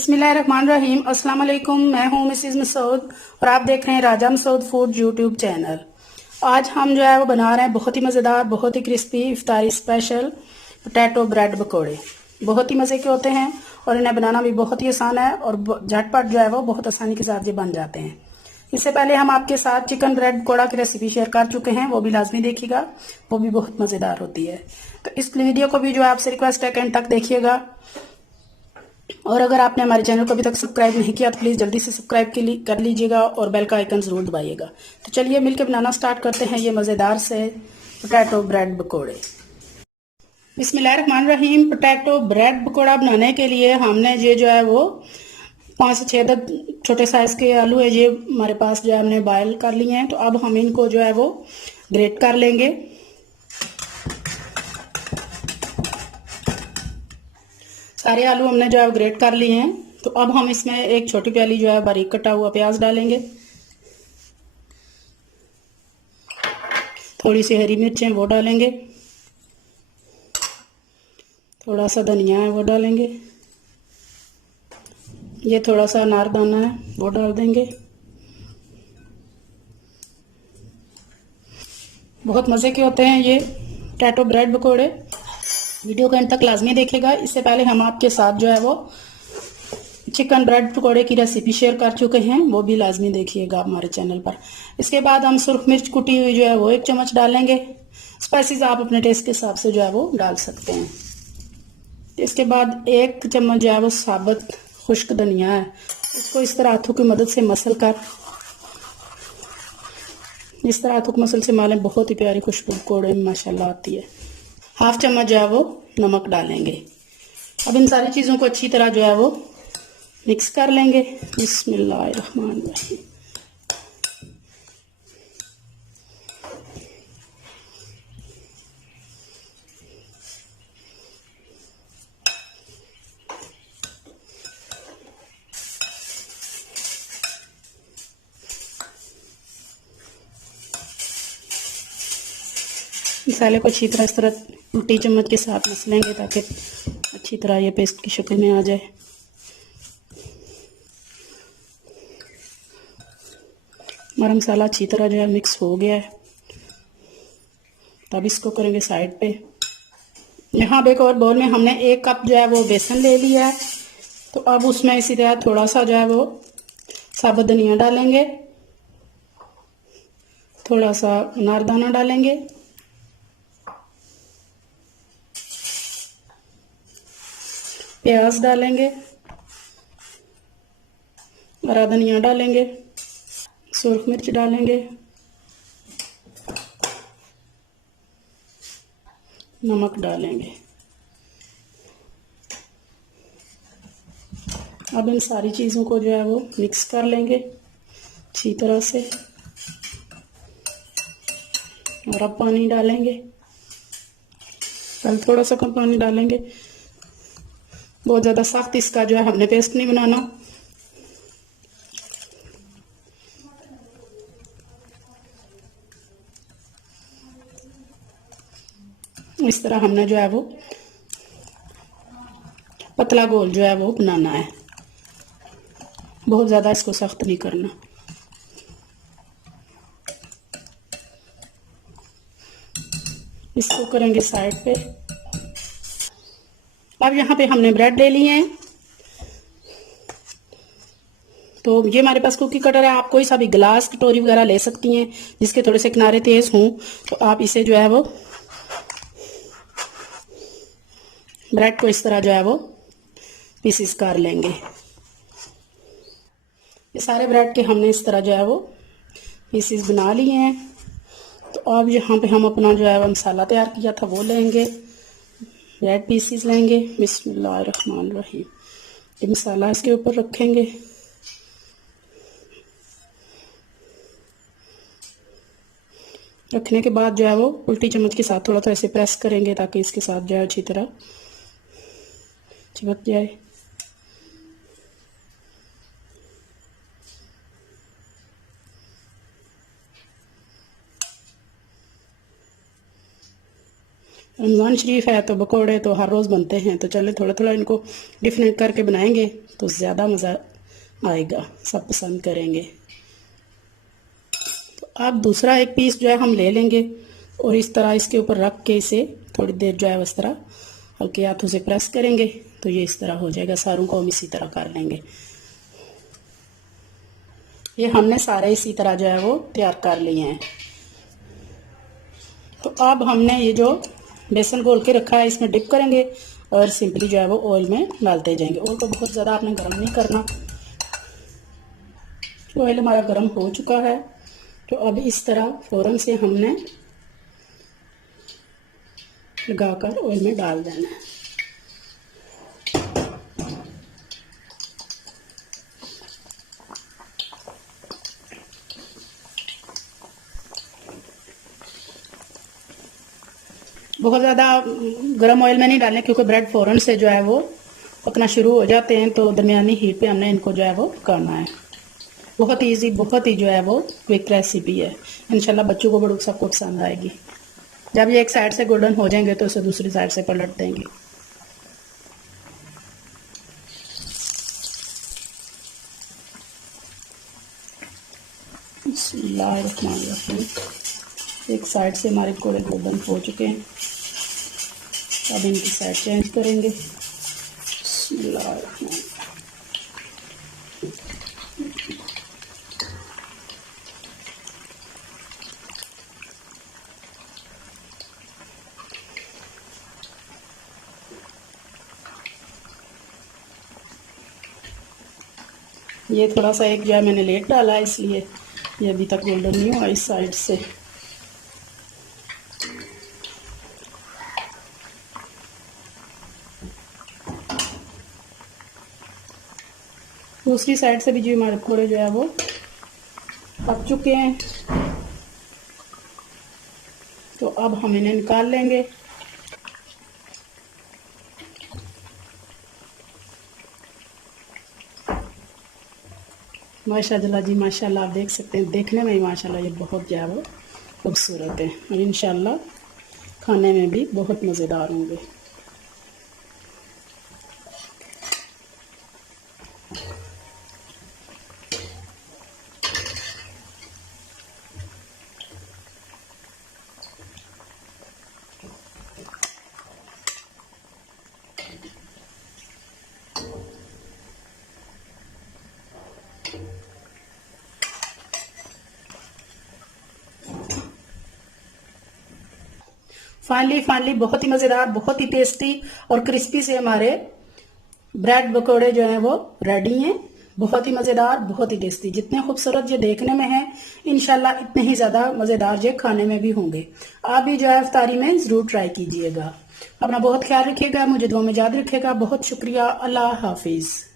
बिस्मिल्लाहिर्रहमानिर्रहीम। अस्सलाम वालेकुम। मैं हूं मिसेस मसूद और आप देख रहे हैं राजा मसूद फूड यूट्यूब चैनल। आज हम जो है वो बना रहे हैं बहुत ही मज़ेदार, बहुत ही क्रिस्पी इफ्तारी स्पेशल पोटैटो ब्रेड पकोड़े। बहुत ही मज़े के होते हैं और इन्हें बनाना भी बहुत ही आसान है और झटपट जो है वो बहुत आसानी के साथ ये बन जाते हैं। इससे पहले हम आपके साथ चिकन ब्रेड पकोड़ा की रेसिपी शेयर कर चुके हैं, वो भी लाजमी देखिएगा, वो भी बहुत मज़ेदार होती है। तो इस वीडियो को भी जो है आपसे रिक्वेस्ट है कि एंड तक देखिएगा। और अगर आपने हमारे चैनल को अभी तक सब्सक्राइब नहीं किया तो प्लीज़ जल्दी से सब्सक्राइब कर लीजिएगा और बेल का आइकन ज़रूर दबाइएगा। तो चलिए मिलकर बनाना स्टार्ट करते हैं ये मज़ेदार से पोटैटो ब्रेड पकोड़े। बिस्मिल्लाहिर्रहमानिर्रहीम। पोटैटो ब्रेड पकोड़ा बनाने के लिए हमने ये जो है वो 5 से 6 छोटे साइज़ के आलू है, ये हमारे पास जो है हमने बॉयल कर लिए हैं। तो अब हम इनको जो है वो ग्रेट कर लेंगे। सारे आलू हमने जो है ग्रेट कर लिए हैं। तो अब हम इसमें एक छोटी प्याली जो है बारीक कटा हुआ प्याज डालेंगे, थोड़ी सी हरी मिर्चें वो डालेंगे, थोड़ा सा धनिया है वो डालेंगे, ये थोड़ा सा अनारदाना है वो डाल देंगे। बहुत मज़े के होते हैं ये पोटैटो ब्रेड पकोड़े। वीडियो के अंत तक लाजमी देखेगा। इससे पहले हम आपके साथ जो है वो चिकन ब्रेड पकोड़े की रेसिपी शेयर कर चुके हैं, वो भी लाजमी देखिएगा हमारे चैनल पर। इसके बाद हम सुर्ख मिर्च कुटी हुई जो है वो 1 चम्मच डालेंगे। स्पाइसेस आप अपने टेस्ट के हिसाब से जो है वो डाल सकते हैं। इसके बाद 1 चम्मच जो है वो साबुत खुश्क धनिया है, इसको इस तरह हाथों की मदद से मसल कर, इस तरह हाथों की मसल से मालें, बहुत ही प्यारी खुशबू पकोड़े में माशाल्लाह आती है। 1/2 चम्मच जो है वो नमक डालेंगे। अब इन सारी चीज़ों को अच्छी तरह जो है वो मिक्स कर लेंगे। बिस्मिल्लाहिर्रहमानिर्रहीम। मसाले को अच्छी तरह इस तरह उल्टी चम्मच के साथ मसलेंगे ताकि अच्छी तरह ये पेस्ट की शक्ल में आ जाए। हमारा मसाला अच्छी तरह जो है मिक्स हो गया है। तब इसको करेंगे साइड पे। यहाँ पे एक और बाउल में हमने 1 कप जो है वो बेसन ले लिया है। तो अब उसमें इसी तरह थोड़ा सा जो है वो साबुत धनिया डालेंगे, थोड़ा सा अनारदाना डालेंगे, प्याज डालेंगे, हरा धनिया डालेंगे, सुर्ख मिर्च डालेंगे, नमक डालेंगे। अब इन सारी चीज़ों को जो है वो मिक्स कर लेंगे अच्छी तरह से। और अब पानी डालेंगे, कल थोड़ा सा कम पानी डालेंगे, बहुत ज़्यादा सख्त इसका जो है हमने पेस्ट नहीं बनाना। इस तरह हमने जो है वो पतला गोल जो है वो बनाना है, बहुत ज़्यादा इसको सख्त नहीं करना। इसको करेंगे साइड पे। अब यहाँ पे हमने ब्रेड ले लिए हैं। तो ये हमारे पास कुकी कटर है, आप कोई सा भी गिलास कटोरी वगैरह ले सकती हैं जिसके थोड़े से किनारे तेज हों। तो आप इसे जो है वो ब्रेड को इस तरह जो है वो पीसीस कर लेंगे। ये सारे ब्रेड के हमने इस तरह जो है वो पीसीस बना लिए हैं। तो अब यहाँ पे हम अपना जो है वो मसाला तैयार किया था वो लेंगे, ब्रेड पीसीस लेंगे। बिस्मिल्लाहिर्रहमानिर्रहीम। ये मसाला इसके ऊपर रखेंगे। रखने के बाद जो है वो उल्टी चम्मच के साथ थोड़ा सा ऐसे प्रेस करेंगे ताकि इसके साथ जो है अच्छी तरह चिपक जाए। रमज़ान शरीफ है तो पकौड़े तो हर रोज़ बनते हैं, तो चले थोड़ा थोड़ा इनको डिफरेंट करके बनाएंगे तो ज़्यादा मज़ा आएगा, सब पसंद करेंगे। तो अब दूसरा एक पीस जो है हम ले लेंगे और इस तरह इसके ऊपर रख के इसे थोड़ी देर जो है इस तरह हल्के हाथों से प्रेस करेंगे तो ये इस तरह हो जाएगा। सारों को हम इसी तरह कर लेंगे। ये हमने सारे इसी तरह जो है वो तैयार कर लिए हैं। तो अब हमने ये जो बेसन घोल के रखा है इसमें डिप करेंगे और सिंपली जो है वो ऑयल में डालते जाएंगे। ऑयल को बहुत ज़्यादा आपने गर्म नहीं करना। ऑयल हमारा गर्म हो चुका है तो अब इस तरह फ़ौरन से हमने लगाकर ऑयल में डाल देना है। बहुत ज़्यादा गर्म ऑयल में नहीं डालें क्योंकि ब्रेड फ़ौरन से जो है वो पकना शुरू हो जाते हैं, तो दरमियानी हीट पे हमने इनको जो है वो पकाना है। बहुत ईजी, बहुत ही जो है वो क्विक रेसिपी है। इंशाल्लाह बच्चों को बड़ों सबको पसंद आएगी। जब ये एक साइड से गोल्डन हो जाएंगे तो इसे दूसरी साइड से पलट देंगे। एक साइड से हमारे पकौड़े गोल्डन हो चुके हैं। अब इनकी साइड चेंज करेंगे। ये थोड़ा सा एक जो है मैंने लेट डाला है इसलिए ये अभी तक गोल्डन नहीं हुआ इस साइड से। दूसरी साइड से भी जो हमारे पकौड़े जो है वो पक चुके हैं, तो अब हम इन्हें निकाल लेंगे। माशाल्लाह जी माशाल्लाह, आप देख सकते हैं देखने में ही माशाल्लाह ये बहुत जो है वो खूबसूरत है और इंशाल्लाह खाने में भी बहुत मज़ेदार होंगे। फाइनली बहुत ही मज़ेदार, बहुत ही टेस्टी और क्रिस्पी से हमारे ब्रेड पकौड़े जो हैं वो रेडी हैं। बहुत ही मज़ेदार, बहुत ही टेस्टी। जितने खूबसूरत ये देखने में है इंशाल्लाह इतने ही ज़्यादा मज़ेदार ये खाने में भी होंगे। आप भी जो है इफ्तारी में ज़रूर ट्राई कीजिएगा। अपना बहुत ख्याल रखिएगा, मुझे दुआ में याद रखिएगा। बहुत शुक्रिया। अल्लाह हाफिज़।